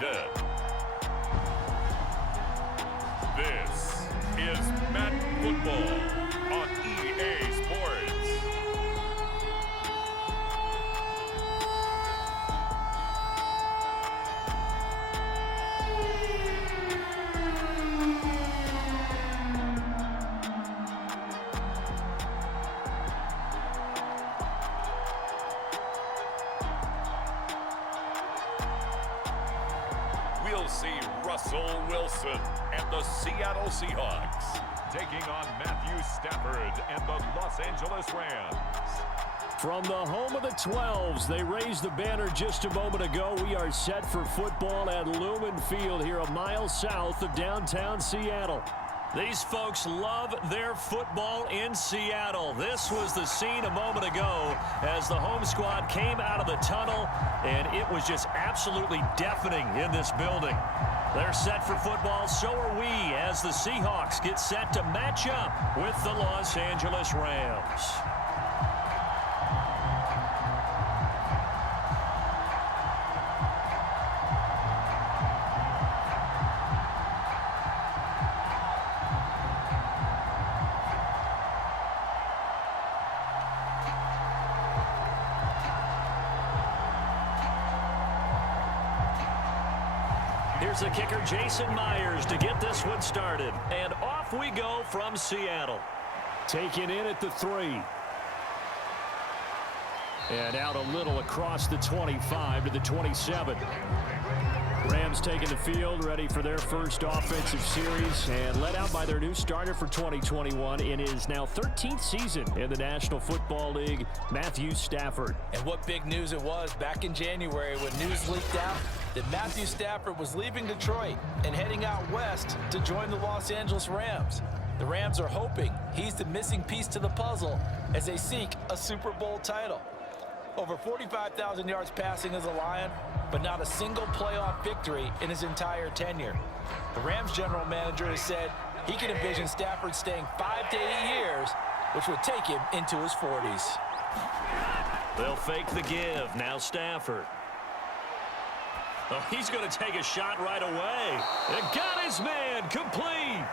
10. This is Madden Football on EA Sports. We'll see Russell Wilson and the Seattle Seahawks taking on Matthew Stafford and the Los Angeles Rams. From the home of the 12s, they raised the banner just a moment ago. We are set for football at Lumen Field here a mile south of downtown Seattle. These folks love their football in Seattle. This was the scene a moment ago as the home squad came out of the tunnel, and it was just absolutely deafening in this building. They're set for football, so are we, as the Seahawks get set to match up with the Los Angeles Rams. Here's the kicker, Jason Myers, to get this one started. And off we go from Seattle. Taken in at the 3. And out a little across the 25 to the 27. Rams taking the field, ready for their first offensive series, and led out by their new starter for 2021 in his now 13th season in the National Football League, Matthew Stafford. And what big news it was back in January when news leaked out that Matthew Stafford was leaving Detroit and heading out west to join the Los Angeles Rams. The Rams are hoping he's the missing piece to the puzzle as they seek a Super Bowl title. Over 45,000 yards passing as a Lion, but not a single playoff victory in his entire tenure. The Rams general manager has said he can envision Stafford staying 5 to 8 years, which would take him into his 40s. They'll fake the give. Now Stafford. Oh, he's going to take a shot right away. And got his man complete.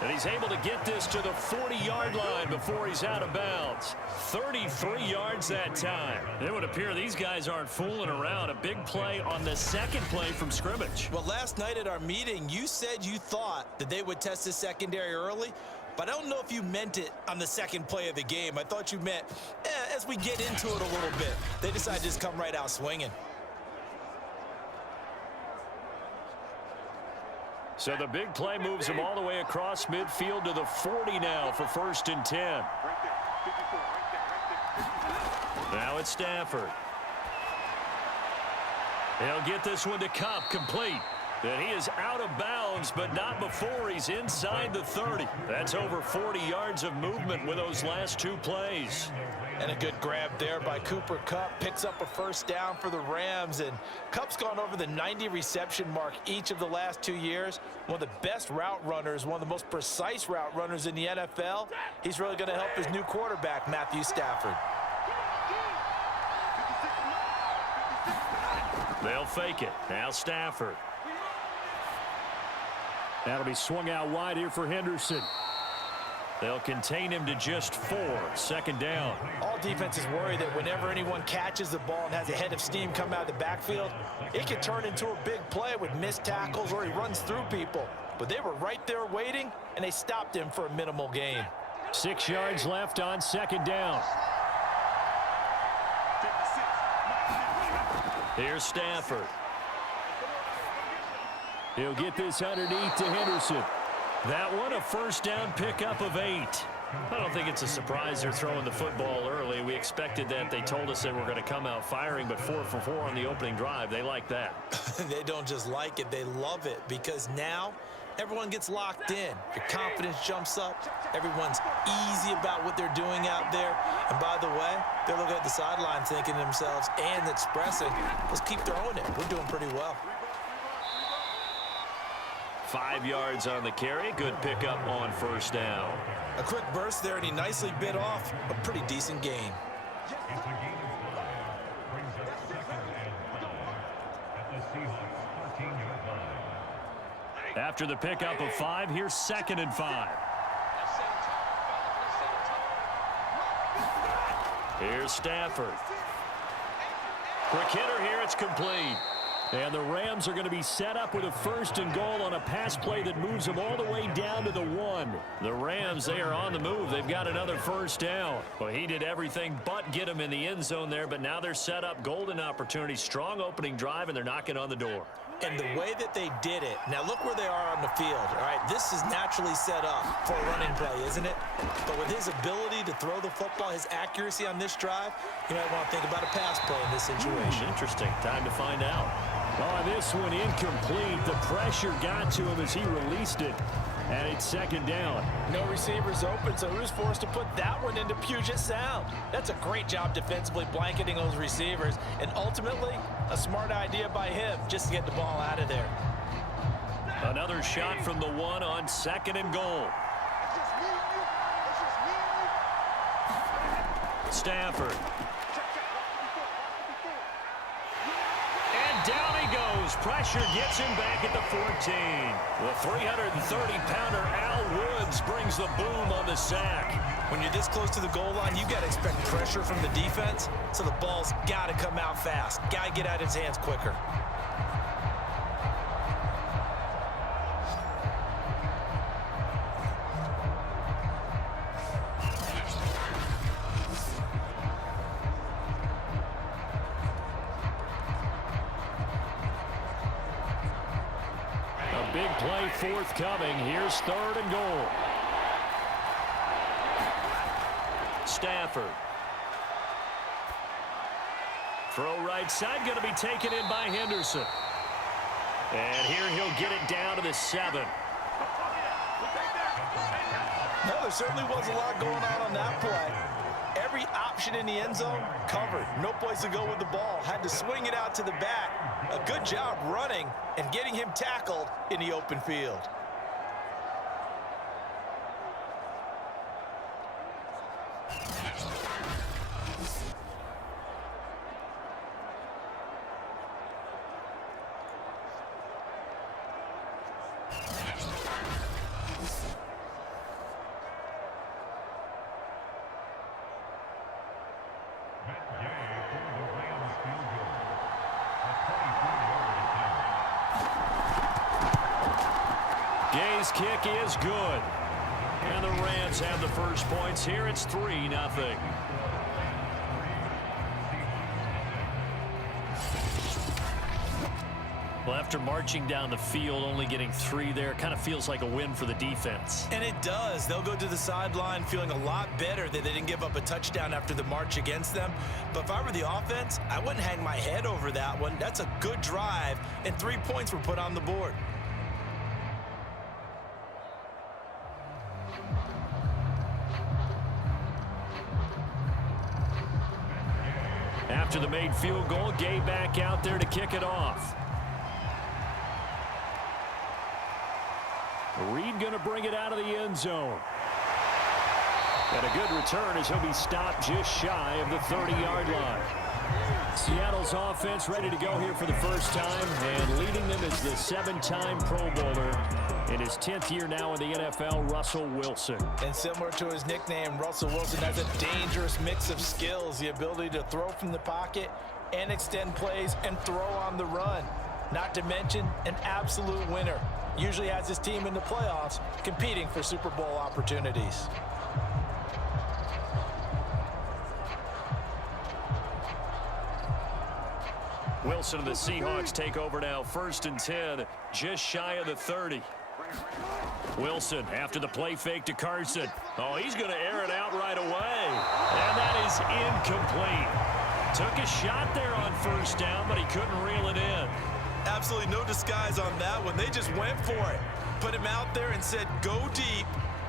And he's able to get this to the 40-yard line before he's out of bounds. 33 yards that time. It would appear these guys aren't fooling around. A big play on the second play from scrimmage. Well, last night at our meeting, you said you thought that they would test the secondary early, but I don't know if you meant it on the second play of the game. I thought you meant as we get into it a little bit. They decided to just come right out swinging. So the big play moves him all the way across midfield to the 40 now for 1st and 10. Now it's Stafford. He'll get this one to Cup, complete. And he is out of bounds, but not before he's inside the 30. That's over 40 yards of movement with those last 2 plays. And a good grab there by Cooper Kupp. Picks up a first down for the Rams. And Kupp's gone over the 90 reception mark each of the last 2 years. One of the best route runners, one of the most precise route runners in the NFL. He's really going to help his new quarterback, Matthew Stafford. They'll fake it. Now Stafford. That'll be swung out wide here for Henderson. They'll contain him to just 4. 2nd down. All defenses worry that whenever anyone catches the ball and has a head of steam come out of the backfield, it can turn into a big play with missed tackles or he runs through people. But they were right there waiting, and they stopped him for a minimal gain. 6 yards left on 2nd down. Here's Stafford. He'll get this underneath to Henderson. That one, a first down pickup of 8. I don't think it's a surprise they're throwing the football early. We expected that. They told us they were going to come out firing, but 4 for 4 on the opening drive. They like that. They don't just like it, they love it, because now everyone gets locked in. Your confidence jumps up. Everyone's easy about what they're doing out there. And by the way, they're looking at the sideline thinking to themselves and expressing, let's keep throwing it. We're doing pretty well. 5 yards on the carry. Good pickup on 1st down. A quick burst there, and he nicely bit off a pretty decent gain. After the pickup of 5, here's 2nd and 5. Here's Stafford. Quick hitter here, it's complete. And the Rams are going to be set up with a 1st and goal on a pass play that moves them all the way down to the 1. The Rams, they are on the move. They've got another 1st down. Well, he did everything but get him in the end zone there, but now they're set up. Golden opportunity, strong opening drive, and they're knocking on the door. And the way that they did it, now look where they are on the field. All right, this is naturally set up for a running play, isn't it? But with his ability to throw the football, his accuracy on this drive, you might want to think about a pass play in this situation. Interesting. Time to find out. Oh, this one incomplete. The pressure got to him as he released it. And it's 2nd down. No receivers open, so who's forced to put that one into Puget Sound? That's a great job defensively blanketing those receivers. And ultimately, a smart idea by him just to get the ball out of there. Another shot from the 1 on 2nd and goal. Stafford. And down he goes. Pressure gets him back at the 14. The 330-pounder Al Woods brings the boom on the sack. When you're this close to the goal line, you got to expect pressure from the defense, so the ball's got to come out fast. Got to get out of his hands quicker. Big play forthcoming. Here's 3rd and goal. Stafford. Throw right side, going to be taken in by Henderson. And here he'll get it down to the 7. No, there certainly was a lot going on that play. Every option in the end zone covered. No place to go with the ball. Had to swing it out to the back. A good job running and getting him tackled in the open field. Gay's kick is good. And the Rams have the first points here. It's 3-0. Well, after marching down the field, only getting 3 there, kind of feels like a win for the defense. And it does. They'll go to the sideline feeling a lot better that they didn't give up a touchdown after the march against them. But if I were the offense, I wouldn't hang my head over that one. That's a good drive, and 3 points were put on the board. After the made field goal, Gay back out there to kick it off. Reed going to bring it out of the end zone. And a good return as he'll be stopped just shy of the 30-yard line. Seattle's offense ready to go here for the first time, and leading them is the 7-time Pro Bowler in his 10th year now in the NFL, Russell Wilson. And similar to his nickname, Russell Wilson has a dangerous mix of skills, the ability to throw from the pocket and extend plays and throw on the run. Not to mention an absolute winner. Usually has his team in the playoffs competing for Super Bowl opportunities. Wilson and the Seahawks take over now. 1st and 10, just shy of the 30. Wilson after the play fake to Carson. Oh, he's going to air it out right away. And that is incomplete. Took a shot there on 1st down, but he couldn't reel it in. Absolutely no disguise on that one. They just went for it. Put him out there and said, go deep.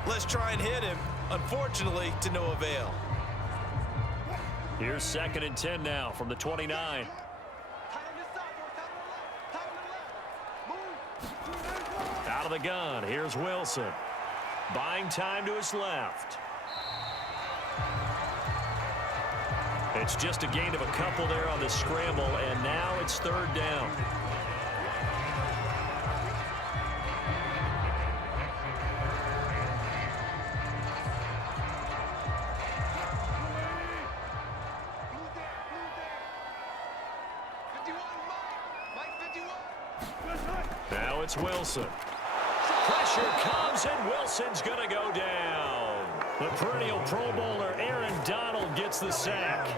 Let's try and hit him. Unfortunately, to no avail. Here's 2nd and 10 now from the 29. Out of the gun, here's Wilson. Buying time to his left. It's just a gain of a couple there on the scramble, and now it's 3rd down. it's Wilson. Pressure comes, and Wilson's going to go down. The perennial Pro Bowler Aaron Donald gets the sack.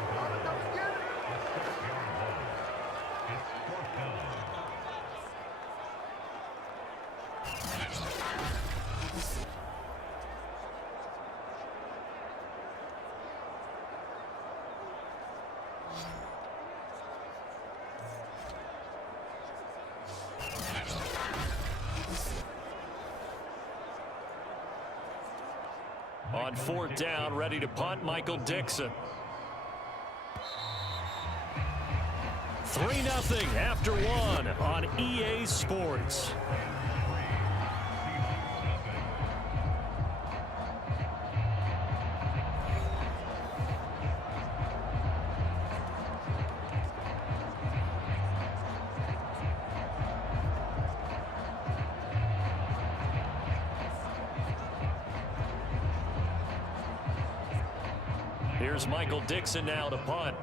On fourth down, ready to punt, Michael Dixon. 3-0 after one on EA Sports. Here's Michael Dixon now to punt.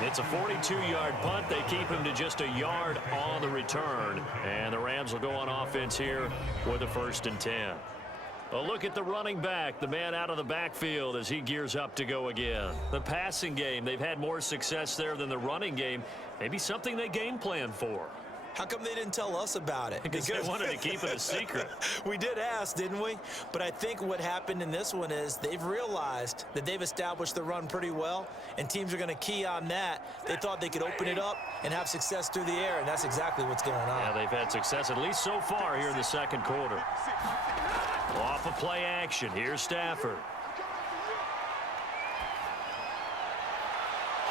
It's a 42-yard punt. They keep him to just a yard on the return. And the Rams will go on offense here with a 1st and 10. A look at the running back, the man out of the backfield as he gears up to go again. The passing game, they've had more success there than the running game. Maybe something they game plan for. How come they didn't tell us about it? Because they wanted to keep it a secret. We did ask, didn't we? But I think what happened in this one is they've realized that they've established the run pretty well, and teams are going to key on that. They thought they could open it up and have success through the air, and that's exactly what's going on. Yeah, they've had success, at least so far here in the second quarter. Off of play action, here's Stafford.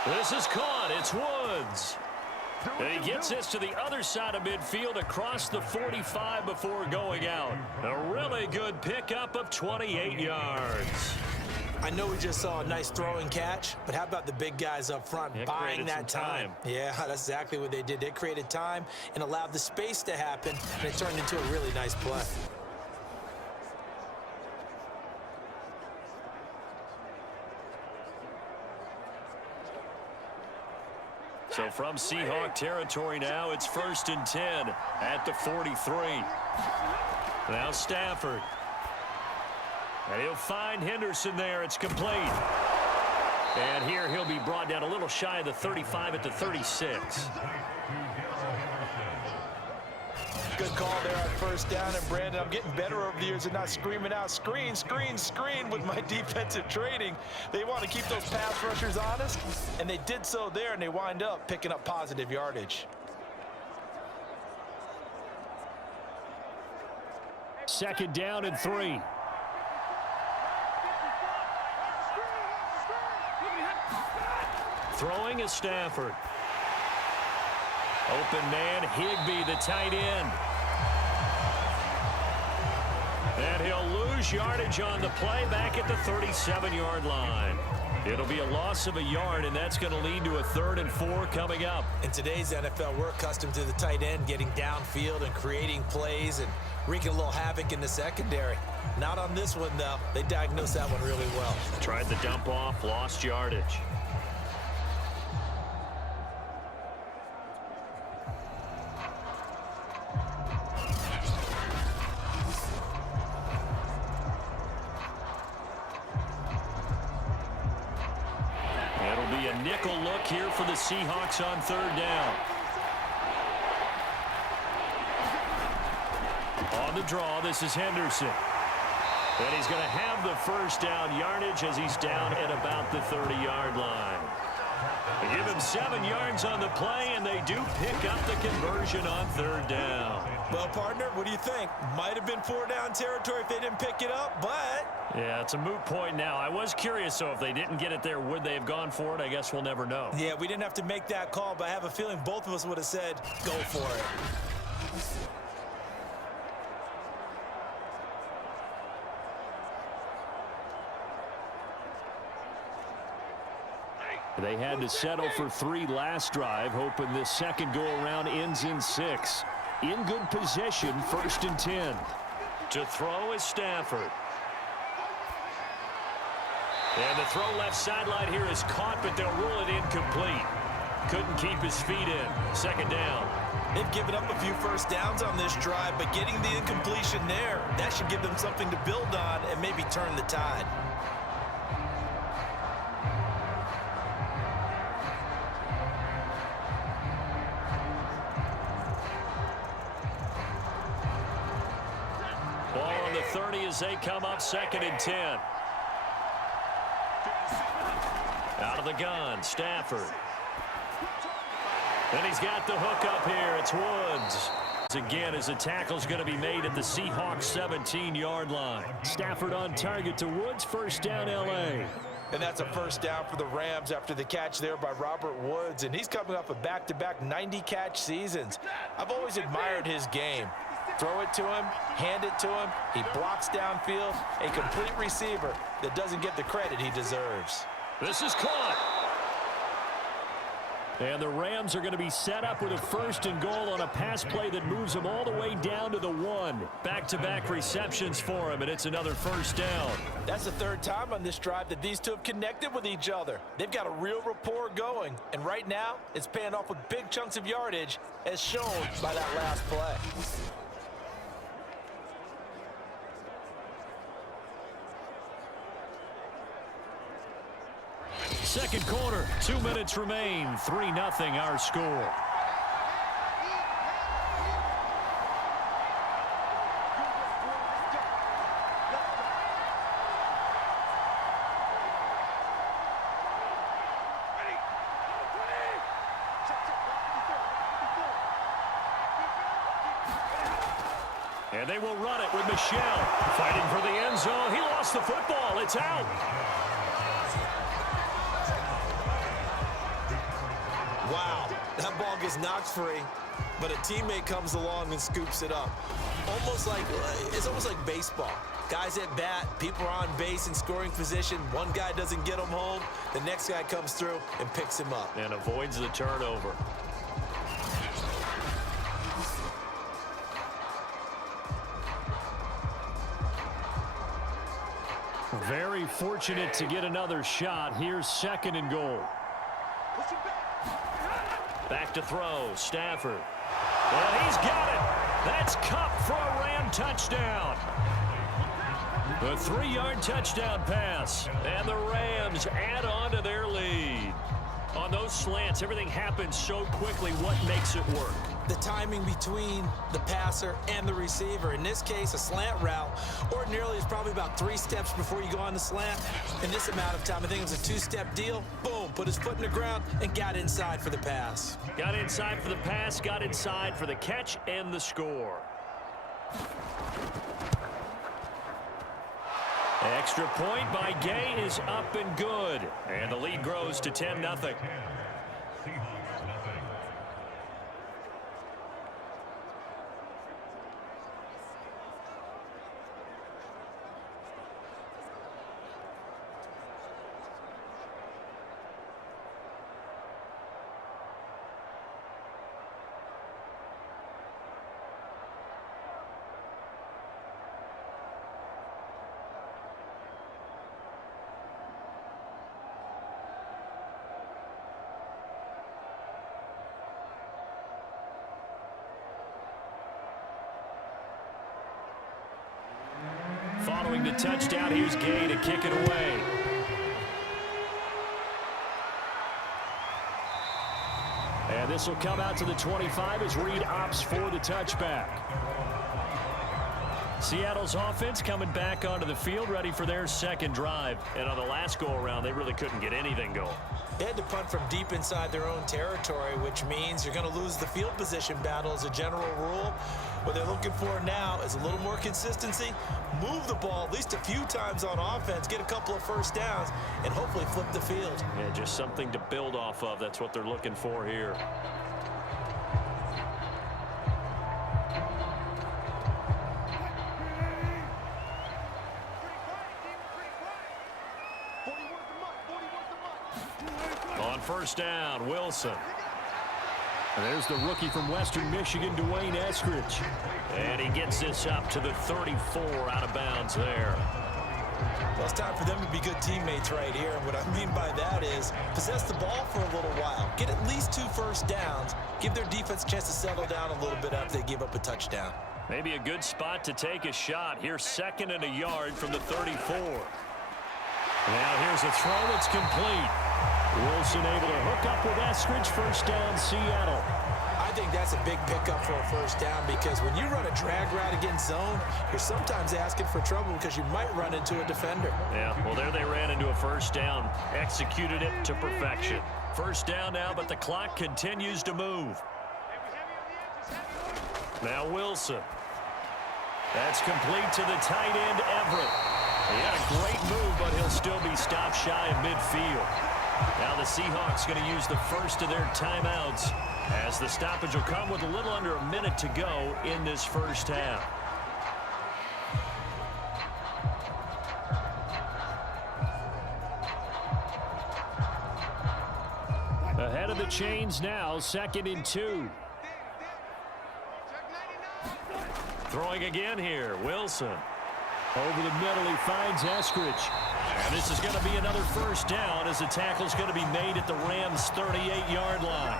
This is caught. It's Woods. And he gets this to the other side of midfield across the 45 before going out. A really good pickup of 28 yards. I know we just saw a nice throwing catch, but how about the big guys up front buying that time? Yeah, that's exactly what they did. They created time and allowed the space to happen, and it turned into a really nice play. So from Seahawk territory now, it's 1st and 10 at the 43. Now Stafford. And he'll find Henderson there. It's complete. And here he'll be brought down a little shy of the 35 at the 36. Good call there on 1st down. And Brandon, I'm getting better over the years and not screaming out screen, screen, screen with my defensive training. They want to keep those pass rushers honest, and they did so there, and they wind up picking up positive yardage. 2nd down and 3. Throwing is Stafford. Open man, Higbee, the tight end. And he'll lose yardage on the play back at the 37-yard line. It'll be a loss of a yard, and that's going to lead to a 3rd and 4 coming up. In today's NFL, we're accustomed to the tight end getting downfield and creating plays and wreaking a little havoc in the secondary. Not on this one, though. They diagnosed that one really well. Tried the dump off, lost yardage. Nickel look here for the Seahawks on 3rd down. On the draw, this is Henderson. And he's going to have the 1st down yardage as he's down at about the 30-yard line. They give him 7 yards on the play, and they do pick up the conversion on 3rd down. Well, partner, what do you think? Might have been 4-down territory if they didn't pick it up, but... Yeah, it's a moot point now. I was curious, so if they didn't get it there, would they have gone for it? I guess we'll never know. Yeah, we didn't have to make that call, but I have a feeling both of us would have said, go for it. They had to settle for 3 last drive, hoping this second go-around ends in 6. In good position, 1st and 10. To throw is Stafford. And the throw left sideline here is caught, but they'll rule it incomplete. Couldn't keep his feet in. Second down. They've given up a few first downs on this drive, but getting the incompletion there, that should give them something to build on and maybe turn the tide. Ball on the 30 as they come up 2nd and 10. Out of the gun, Stafford. And he's got the hook up here. It's Woods. Again, as the tackle's going to be made at the Seahawks 17-yard line. Stafford on target to Woods. First down, L.A. And that's a first down for the Rams after the catch there by Robert Woods. And he's coming off a back-to-back 90-catch seasons. I've always admired his game. Throw it to him, hand it to him. He blocks downfield. A complete receiver that doesn't get the credit he deserves. This is caught. And the Rams are going to be set up with a 1st and goal on a pass play that moves them all the way down to the 1. Back-to-back receptions for him, and it's another first down. That's the 3rd time on this drive that these two have connected with each other. They've got a real rapport going, and right now it's paying off with big chunks of yardage, as shown by that last play. Second quarter, 2 minutes remain. 3-0 our score. And they will run it with Michel. Fighting for the end zone. He lost the football. It's out. Wow, that ball gets knocked free, but a teammate comes along and scoops it up. It's almost like baseball. Guys at bat, people are on base in scoring position. One guy doesn't get him home, the next guy comes through and picks him up. And avoids the turnover. Very fortunate to get another shot. Here's 2nd and goal. Back to throw, Stafford. And he's got it. That's Cup for a Ram touchdown. A 3-yard touchdown pass. And the Rams add on to their lead. On those slants, everything happens so quickly. What makes it work? The timing between the passer and the receiver. In this case, a slant route ordinarily is probably about 3 steps before you go on the slant. In this amount of time, I think it was a 2-step deal. Boom, put his foot in the ground and got inside for the pass. Got inside for the pass, got inside for the catch and the score. Extra point by Gay is up and good. And the lead grows to 10-0. Following the touchdown, here's Gay to kick it away. And this will come out to the 25 as Reed opts for the touchback. Seattle's offense coming back onto the field, ready for their 2nd drive. And on the last go-around, they really couldn't get anything going. They had to punt from deep inside their own territory, which means you're going to lose the field position battle as a general rule. What they're looking for now is a little more consistency, move the ball at least a few times on offense, get a couple of first downs, and hopefully flip the field. Yeah, just something to build off of. That's what they're looking for here. On first down, Wilson. And there's the rookie from Western Michigan, Dwayne Eskridge. And he gets this up to the 34 out of bounds there. Well, it's time for them to be good teammates right here. And what I mean by that is possess the ball for a little while. Get at least 2 first downs. Give their defense a chance to settle down a little bit after they give up a touchdown. Maybe a good spot to take a shot. Here's 2nd and a yard from the 34. Now here's a throw that's complete. Wilson able to hook up with Eskridge. First down, Seattle. I think that's a big pickup for a first down because when you run a drag route against zone, you're sometimes asking for trouble because you might run into a defender. Yeah, well, there they ran into a first down. Executed it to perfection. First down now, but the clock continues to move. Now Wilson. That's complete to the tight end, Everett. He had a great move, but he'll still be stopped shy of midfield. Now the Seahawks going to use the first of their timeouts as the stoppage will come with a little under a minute to go in this first half. Ahead of the chains now, 2nd and 2. Throwing again here, Wilson. Over the middle, he finds Eskridge. And this is going to be another first down as the tackle's going to be made at the Rams' 38-yard line.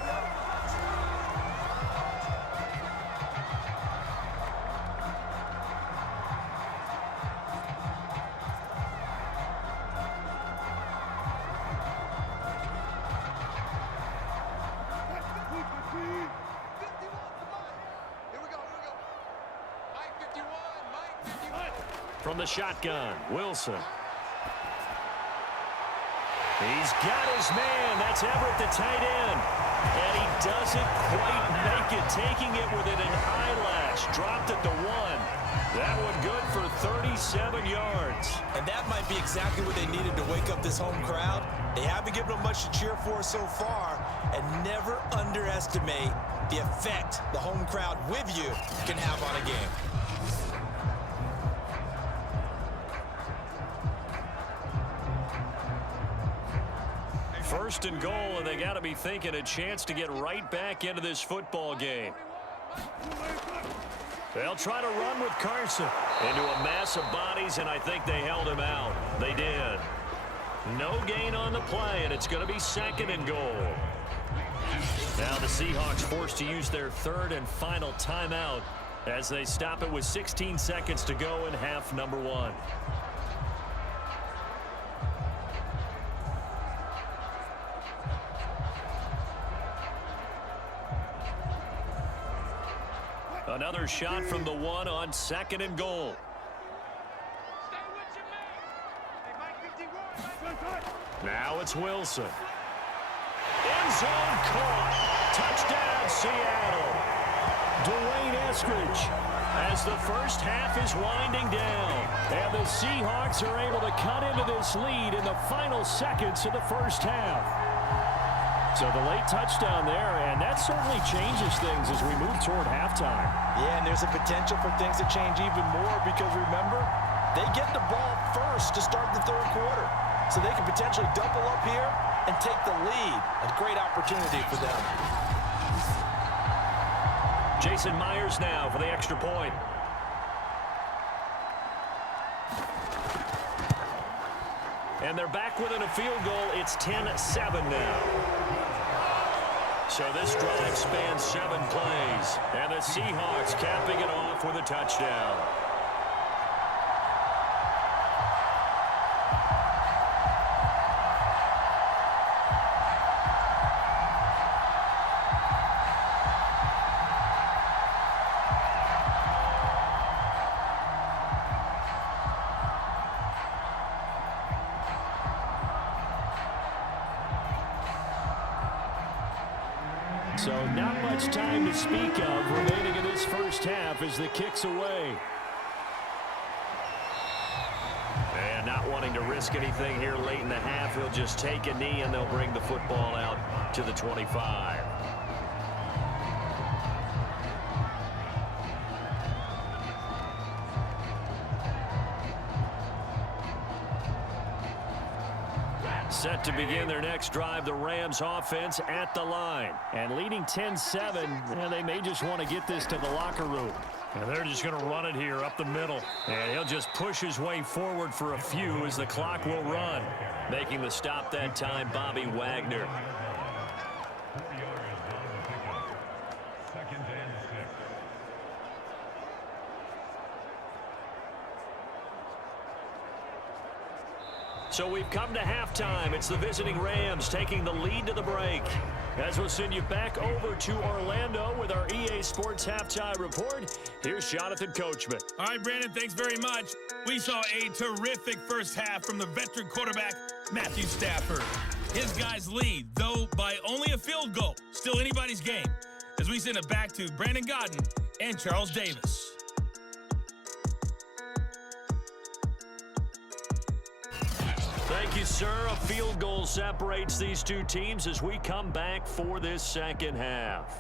From the shotgun, Wilson. He's got his man. That's Everett, the tight end. And he doesn't quite make it, taking it within an eyelash. Dropped at the 1. That one good for 37 yards. And that might be exactly what they needed to wake up this home crowd. They haven't given them much to cheer for so far. And never underestimate the effect the home crowd with you can have on a game. First and goal, and they got to be thinking a chance to get right back into this football game. They'll try to run with Carson into a mass of bodies, and I think they held him out. They did. No gain on the play, and it's going to be 2nd and goal. Now the Seahawks forced to use their 3rd and final timeout as they stop it with 16 seconds to go in half number 1. Another shot from the 1 on 2nd and goal. Now it's Wilson. End zone caught. Touchdown, Seattle. Dwayne Eskridge as the first half is winding down. And the Seahawks are able to cut into this lead in the final seconds of the first half. So the late touchdown there, and that certainly changes things as we move toward halftime. Yeah, and there's a potential for things to change even more because, remember, they get the ball first to start the 3rd quarter. So they can potentially double up here and take the lead. A great opportunity for them. Jason Myers now for the extra point. And they're back within a field goal. It's 10-7 now. So this drive spans 7 plays. And the Seahawks capping it off with a touchdown. So not much time to speak of remaining in this first half as the kick's away. And not wanting to risk anything here late in the half, he'll just take a knee and they'll bring the football out to the 25. Set to begin their next drive, the Rams offense at the line. And leading 10-7, they may just want to get this to the locker room. And they're just going to run it here up the middle. And he'll just push his way forward for a few as the clock will run. Making the stop that time, Bobby Wagner. So we've come to halftime. It's the visiting Rams taking the lead to the break. As we'll send you back over to Orlando with our EA Sports Halftime Report, here's Jonathan Coachman. All right, Brandon, thanks very much. We saw a terrific first half from the veteran quarterback, Matthew Stafford. His guys lead, though by only a field goal. Still anybody's game. As we send it back to Brandon Godden and Charles Davis. Thank you, sir. A field goal separates these two teams as we come back for this second half.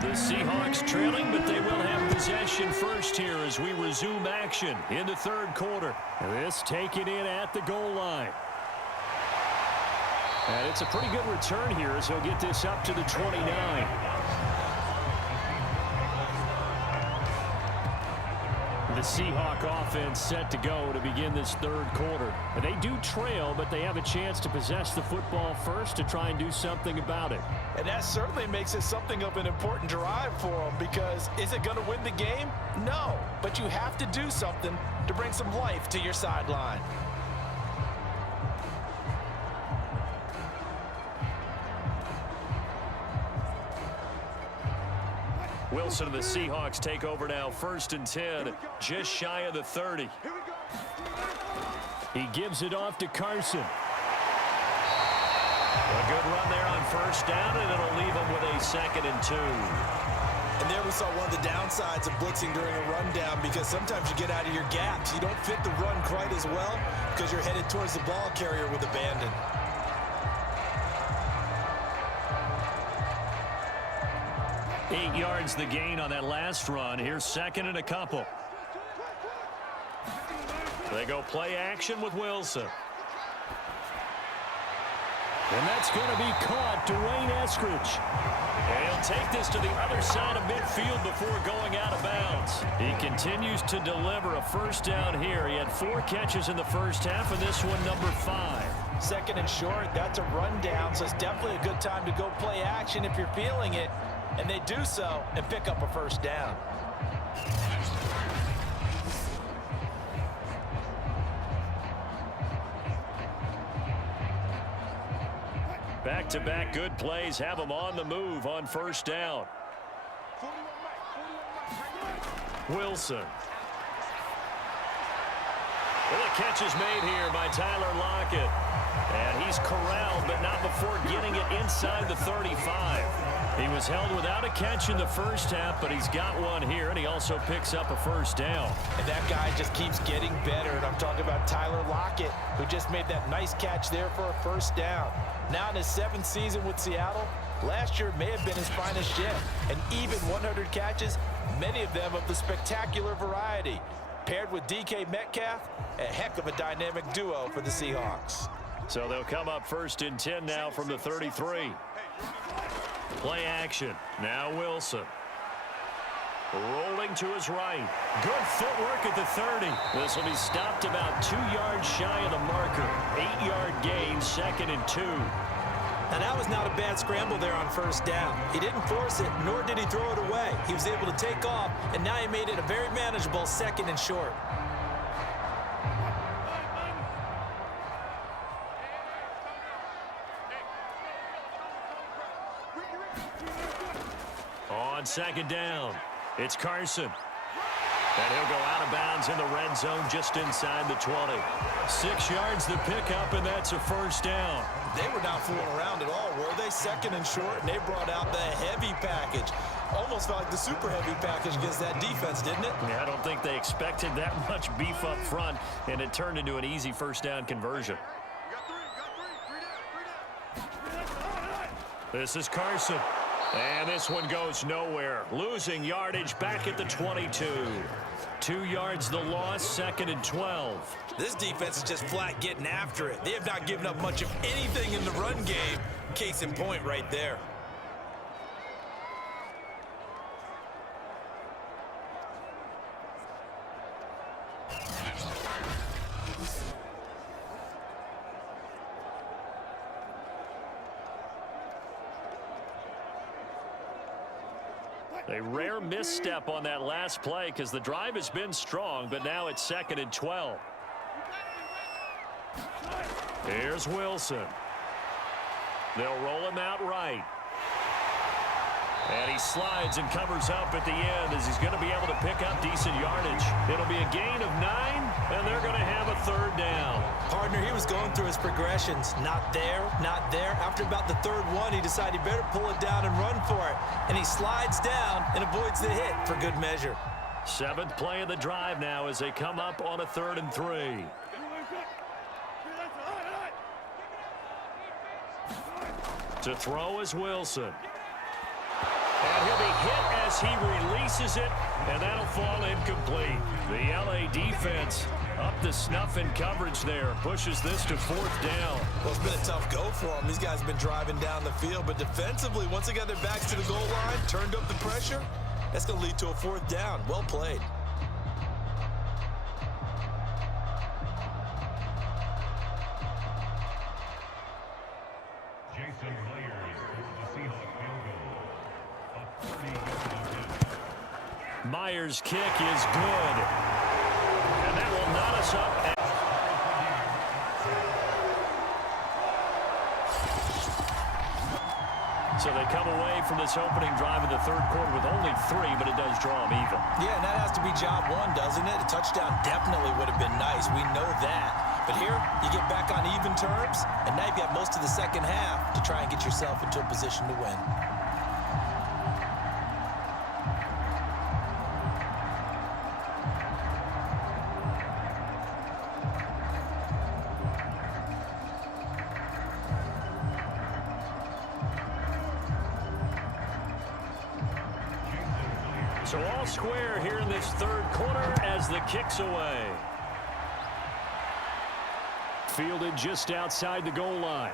The Seahawks trailing, but they will have possession first here as we resume action in the third quarter. This taken in at the goal line. And it's a pretty good return here as he'll get this up to the 29. The Seahawk offense set to go to begin this third quarter. And they do trail, but they have a chance to possess the football first to try and do something about it. And that certainly makes it something of an important drive for them, because is it going to win the game? No, but you have to do something to bring some life to your sideline. Wilson and the Seahawks take over now, 1st and 10, just shy of the 30. He gives it off to Carson. A good run there on 1st down, and it'll leave him with a 2nd and 2. And there we saw one of the downsides of blitzing during a rundown, because sometimes you get out of your gaps. You don't fit the run quite as well because you're headed towards the ball carrier with abandon. Eight yards the gain on that last run. Here's 2nd and a couple. They go play action with Wilson. And that's going to be caught. Dwayne Eskridge. And he'll take this to the other side of midfield before going out of bounds. He continues to deliver a 1st down here. He had 4 catches in the first half, and this one number 5. 2nd and short, that's a rundown, so it's definitely a good time to go play action if you're feeling it. And they do so and pick up a 1st down. Back-to-back good plays have them on the move on 1st down. Wilson. Well, the catch is made here by Tyler Lockett. And he's corralled, but not before getting it inside the 35. He was held without a catch in the first half, but he's got one here, and he also picks up a 1st down. And that guy just keeps getting better, and I'm talking about Tyler Lockett, who just made that nice catch there for a 1st down. Now in his 7th season with Seattle, last year may have been his finest yet. And even 100 catches, many of them of the spectacular variety. Paired with DK Metcalf, a heck of a dynamic duo for the Seahawks. So they'll come up 1st and 10 now from the 33. Play action. Now Wilson. Rolling to his right. Good footwork at the 30. This will be stopped about 2 yards shy of the marker. 8-yard gain, 2nd and 2. Now that was not a bad scramble there on 1st down. He didn't force it, nor did he throw it away. He was able to take off, and now he made it a very manageable 2nd and short. On 2nd down, it's Carson. And he'll go out of bounds in the red zone just inside the 20. 6 yards to pick up, and that's a first down. They were not fooling around at all, were they? Second and short, and they brought out the heavy package. Almost felt like the super heavy package against that defense, didn't it? Yeah, I don't think they expected that much beef up front, and it turned into an easy first down conversion. This is Carson. And this one goes nowhere. Losing yardage back at the 22. 2 yards the loss, 2nd and 12. This defense is just flat getting after it. They have not given up much of anything in the run game. Case in point right there. A rare misstep on that last play because the drive has been strong, but now it's 2nd and 12. Here's Wilson. They'll roll him out right. And he slides and covers up at the end as he's going to be able to pick up decent yardage. It'll be a gain of 9, and they're going to have a 3rd down. Partner, he was going through his progressions. Not there, not there. After about the 3rd one, he decided he better pull it down and run for it. And he slides down and avoids the hit for good measure. 7th play of the drive now as they come up on a 3rd and 3. To throw is Wilson. And he'll be hit as he releases it, and that'll fall incomplete. The LA defense up to snuff in coverage there. Pushes this to 4th down. Well, it's been a tough go for them. These guys have been driving down the field, but defensively, once they got their backs to the goal line, turned up the pressure, that's going to lead to a 4th down. Well played. Myers' kick is good. And that will knot us up. So they come away from this opening drive in the 3rd quarter with only 3, but it does draw them even. Yeah, and that has to be job 1, doesn't it? A touchdown definitely would have been nice. We know that. But here, you get back on even terms, and now you've got most of the second half to try and get yourself into a position to win. So all square here in this 3rd quarter as the kick's away. Fielded just outside the goal line.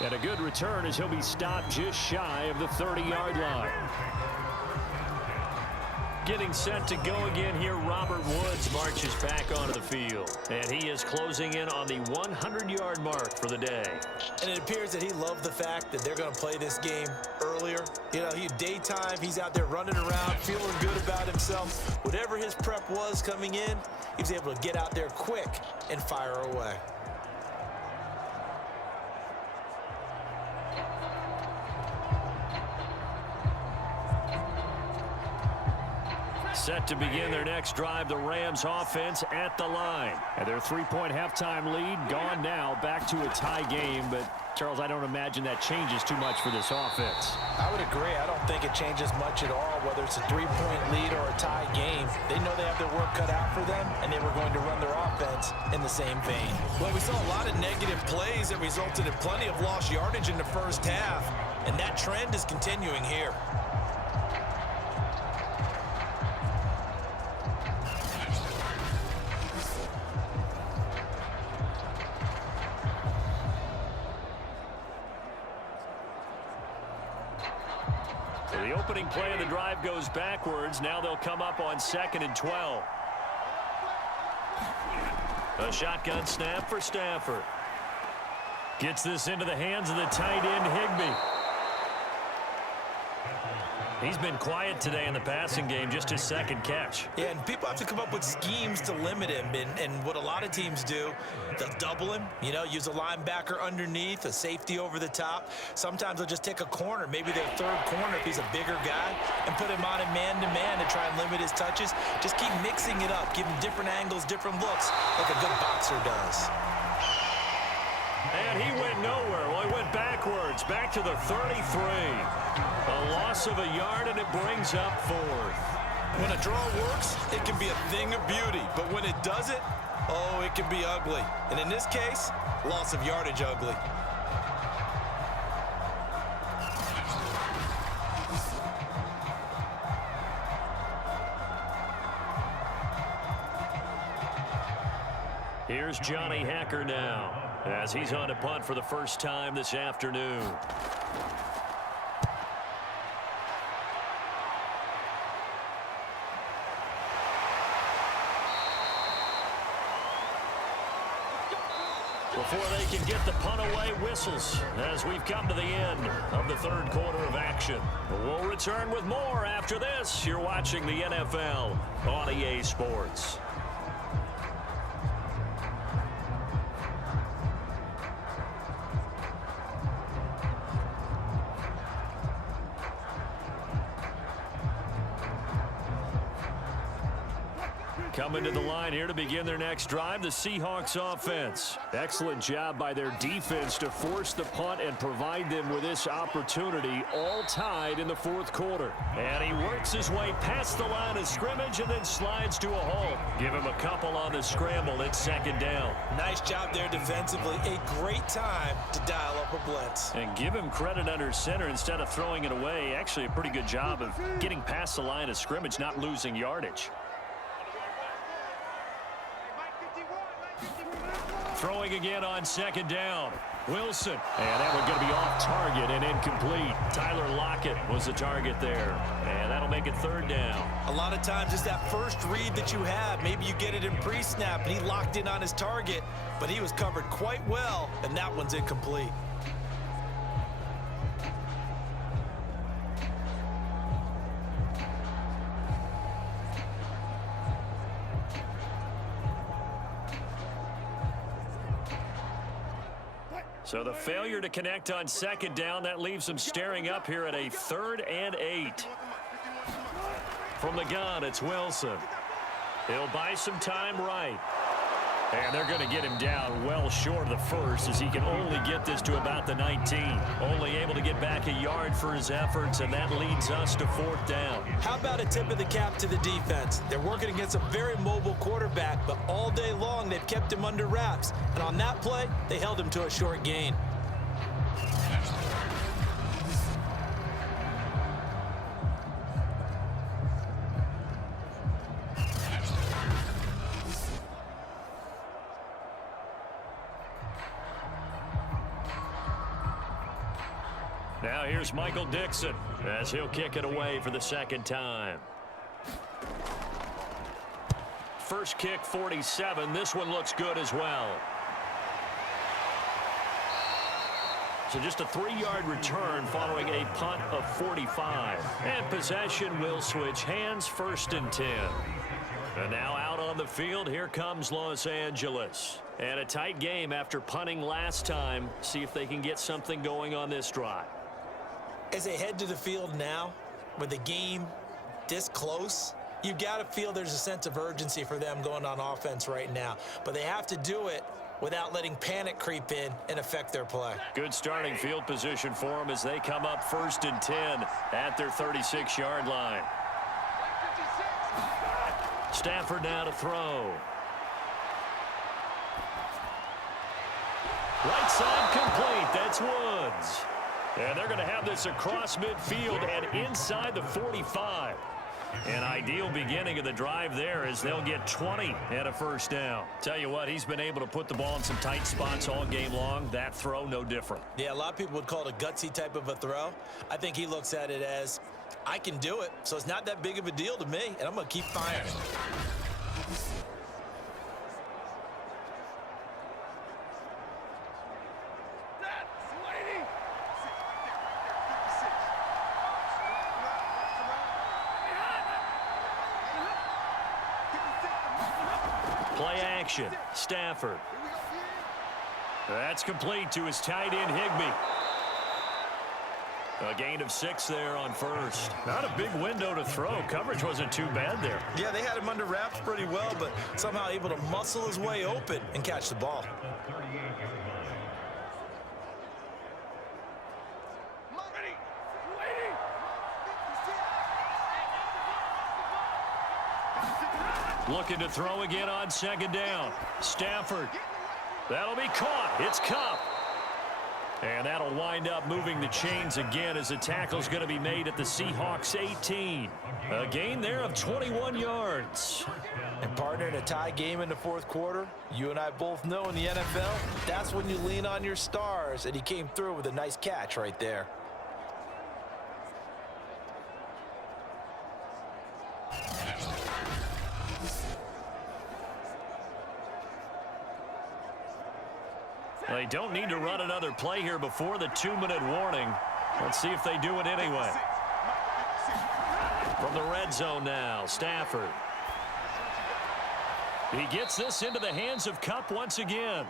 And a good return as he'll be stopped just shy of the 30-yard line. Getting set to go again here, Robert Woods marches back onto the field. And he is closing in on the 100-yard mark for the day. And it appears that he loved the fact that they're going to play this game earlier. You know, daytime, he's out there running around, feeling good about himself. Whatever his prep was coming in, he was able to get out there quick and fire away. Set to begin their next drive, the Rams offense at the line. And their 3-point halftime lead gone now, back to a tie game. But, Charles, I don't imagine that changes too much for this offense. I would agree. I don't think it changes much at all, whether it's a 3-point lead or a tie game. They know they have their work cut out for them, and they were going to run their offense in the same vein. Well, we saw a lot of negative plays that resulted in plenty of lost yardage in the first half, and that trend is continuing here. The opening play of the drive goes backwards. Now they'll come up on 2nd and 12. A shotgun snap for Stafford. Gets this into the hands of the tight end, Higbee. He's been quiet today in the passing game, just his second catch. Yeah, and people have to come up with schemes to limit him. And what a lot of teams do, they'll double him, use a linebacker underneath, a safety over the top. Sometimes they'll just take a corner, maybe their third corner if he's a bigger guy, and put him on a man-to-man to try and limit his touches. Just keep mixing it up, give him different angles, different looks, like a good boxer does. And he went nowhere. Well, he went backwards, back to the 33. A loss of a yard, and it brings up fourth. When a draw works, it can be a thing of beauty. But when it doesn't, oh, it can be ugly. And in this case, loss of yardage ugly. Here's Johnny Hacker now, as he's on to punt for the first time this afternoon. Before they can get the punt away, whistles as we've come to the end of the third quarter of action. We'll return with more after this. You're watching the NFL on EA Sports. Coming to the line here to begin their next drive, the Seahawks offense. Excellent job by their defense to force the punt and provide them with this opportunity, all tied in the fourth quarter. And he works his way past the line of scrimmage and then slides to a halt. Give him a couple on the scramble. It's second down. Nice job there defensively. A great time to dial up a blitz. And give him credit under center instead of throwing it away. Actually a pretty good job of getting past the line of scrimmage, not losing yardage. Throwing again on second down. Wilson. And that one going to be off target and incomplete. Tyler Lockett was the target there. And that'll make it third down. A lot of times it's that first read that you have. Maybe you get it in pre-snap and he locked in on his target, but he was covered quite well, and that one's incomplete. So the failure to connect on second down, that leaves them staring up here at a 3rd and 8. From the gun, it's Wilson. He'll buy some time right. And they're going to get him down well short of the first, as he can only get this to about the 19. Only able to get back a yard for his efforts, and that leads us to 4th down. How about a tip of the cap to the defense? They're working against a very mobile quarterback, but all day long they've kept him under wraps. And on that play, they held him to a short gain. Now here's Michael Dixon as he'll kick it away for the second time. First kick, 47. This one looks good as well. So just a 3-yard return following a punt of 45. And possession will switch hands, 1st and 10. And now out on the field, here comes Los Angeles. And a tight game after punting last time. See if they can get something going on this drive. As they head to the field now, with the game this close, you've got to feel there's a sense of urgency for them going on offense right now. But they have to do it without letting panic creep in and affect their play. Good starting field position for them as they come up 1st and 10 at their 36-yard line. Stafford now to throw. Right side complete. That's Woods. And they're going to have this across midfield and inside the 45. An ideal beginning of the drive there as they'll get 20 and a 1st down. Tell you what, he's been able to put the ball in some tight spots all game long. That throw, no different. Yeah, a lot of people would call it a gutsy type of a throw. I think he looks at it as, I can do it, so it's not that big of a deal to me, and I'm going to keep firing. action. Stafford. That's complete to his tight end, Higbee. A gain of 6 there on first. Not a big window to throw. Coverage wasn't too bad there. Yeah, they had him under wraps pretty well, but somehow able to muscle his way open and catch the ball. Looking to throw again on second down. Stafford. That'll be caught. It's Kupp. And that'll wind up moving the chains again as the tackle's going to be made at the Seahawks 18. A gain there of 21 yards. And partner, in a tie game in the fourth quarter, you and I both know in the NFL, that's when you lean on your stars, and he came through with a nice catch right there. They don't need to run another play here before the 2-minute warning. Let's see if they do it anyway. From the red zone now, Stafford. He gets this into the hands of Kupp once again.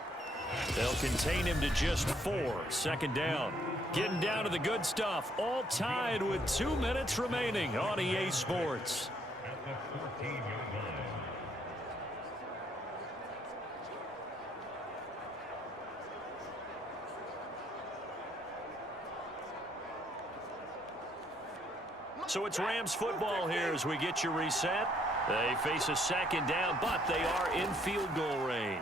They'll contain him to just 4. Second down. Getting down to the good stuff. All tied with 2 minutes remaining on EA Sports. So it's Rams football here as we get you reset. They face a second down, but they are in field goal range.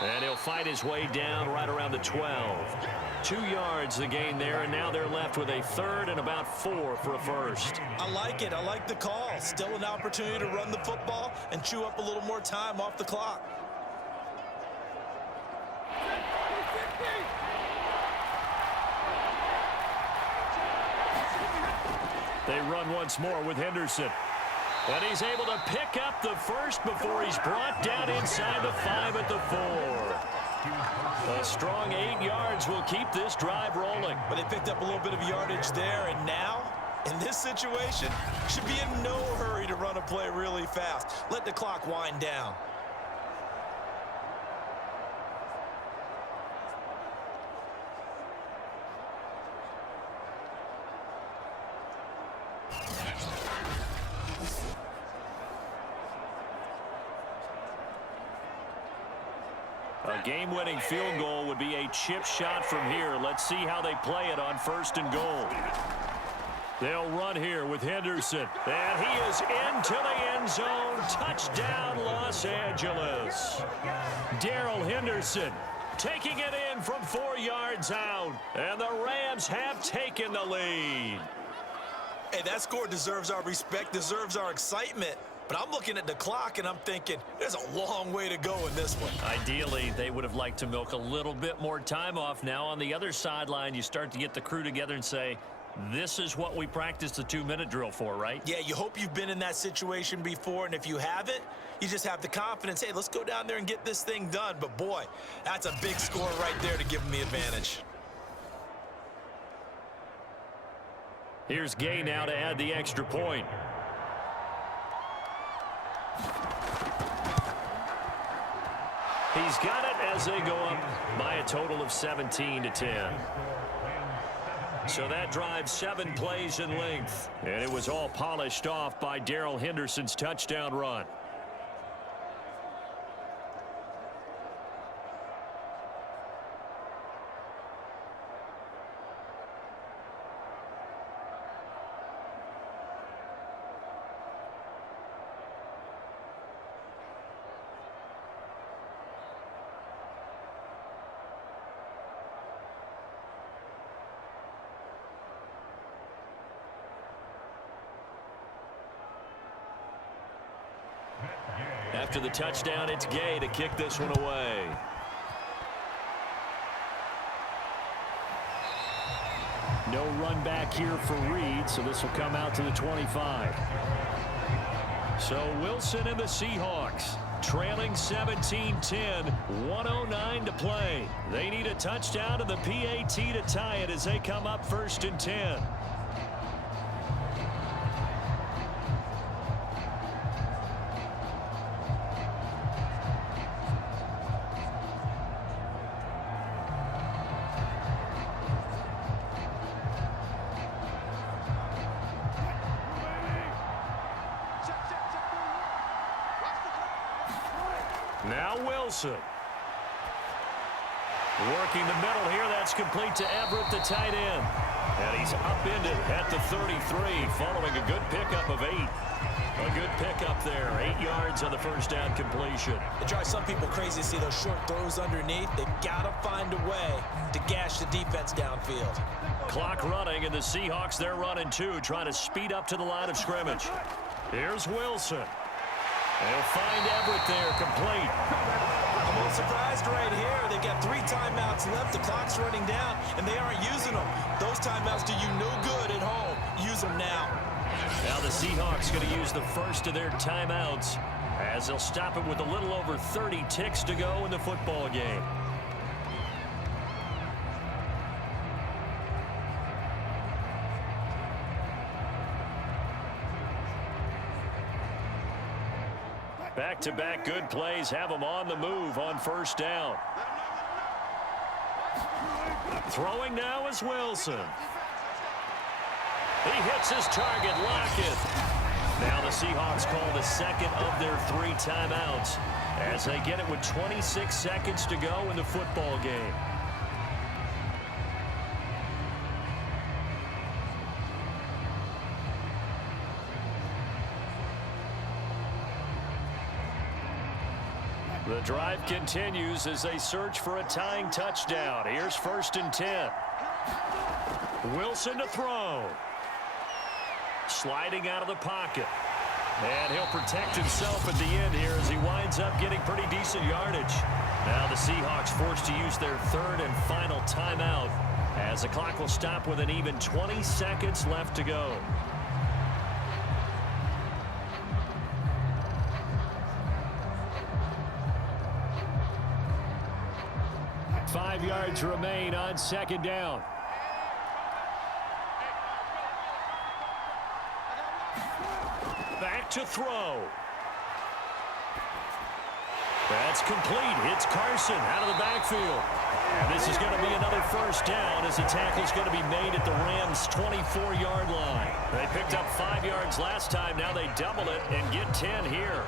And he'll fight his way down right around the 12. 2 yards the gain there, and now they're left with a third and about 4 for a first. I like it. I like the call. Still an opportunity to run the football and chew up a little more time off the clock. They run once more with Henderson. And he's able to pick up the first before he's brought down inside the 5 at the 4. A strong 8 yards will keep this drive rolling. But they picked up a little bit of yardage there, and now, in this situation, should be in no hurry to run a play really fast. Let the clock wind down. A game-winning field goal would be a chip shot from here. Let's see how they play it on 1st and goal. They'll run here with Henderson. And he is into the end zone. Touchdown, Los Angeles. Darrell Henderson taking it in from 4 yards out. And the Rams have taken the lead. Hey, that score deserves our respect, deserves our excitement. But I'm looking at the clock, and I'm thinking, there's a long way to go in this one. Ideally, they would have liked to milk a little bit more time off. Now, on the other sideline, you start to get the crew together and say, this is what we practiced the 2-minute drill for, right? Yeah, you hope you've been in that situation before, and if you haven't, you just have the confidence, hey, let's go down there and get this thing done. But, boy, that's a big score right there to give them the advantage. Here's Gay now to add the extra point. He's got it as they go up by a total of 17-10. So that drives 7 plays in length. And it was all polished off by Darrell Henderson's touchdown run. After the touchdown, it's Gay to kick this one away. No run back here for Reed, so this will come out to the 25. So Wilson and the Seahawks trailing 17-10, 1:09 to play. They need a touchdown to the PAT to tie it as they come up 1st and 10. Now Wilson. Working the middle here. That's complete to Everett, the tight end. And he's upended at the 33 following a good pickup of 8. A good pickup there. 8 yards on the first down completion. It drives some people crazy to see those short throws underneath. They've got to find a way to gash the defense downfield. Clock running, and the Seahawks, they're running too, trying to speed up to the line of scrimmage. Here's Wilson. They'll find Everett there, complete. I'm a little surprised right here. They've got 3 timeouts left. The clock's running down, and they aren't using them. Those timeouts do you no good at home. Use them now. Now the Seahawks going to use the first of their timeouts as they'll stop it with a little over 30 ticks to go in the football game. Back-to-back good plays have them on the move on first down. Throwing now is Wilson. He hits his target, Lockett. Now the Seahawks call the second of their 3 timeouts as they get it with 26 seconds to go in the football game. The drive continues as they search for a tying touchdown. Here's 1st and 10. Wilson to throw. Sliding out of the pocket. And he'll protect himself at the end here as he winds up getting pretty decent yardage. Now the Seahawks forced to use their 3rd and final timeout as the clock will stop with an even 20 seconds left to go. Five yards remain on 2nd down. Back to throw. That's complete. It's Carson out of the backfield. And this is going to be another first down as the tackle's going to be made at the Rams' 24-yard line. They picked up 5 yards last time. Now they double it and get 10 here.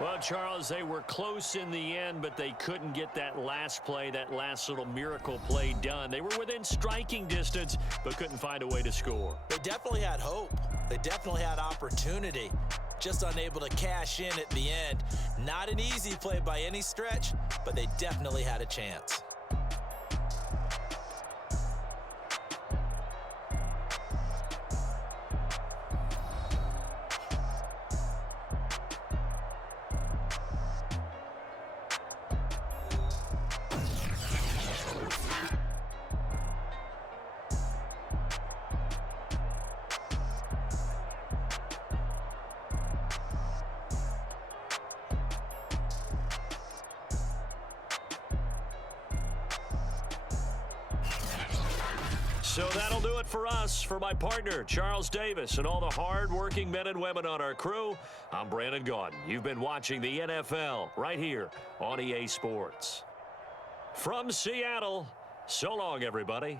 Well, Charles, they were close in the end, but they couldn't get that last play, that last little miracle play done. They were within striking distance, but couldn't find a way to score. They definitely had hope. They definitely had opportunity. Just unable to cash in at the end. Not an easy play by any stretch, but they definitely had a chance. So that'll do it for us. For my partner, Charles Davis, and all the hard-working men and women on our crew, I'm Brandon Gaudin. You've been watching the NFL right here on EA Sports. From Seattle, so long, everybody.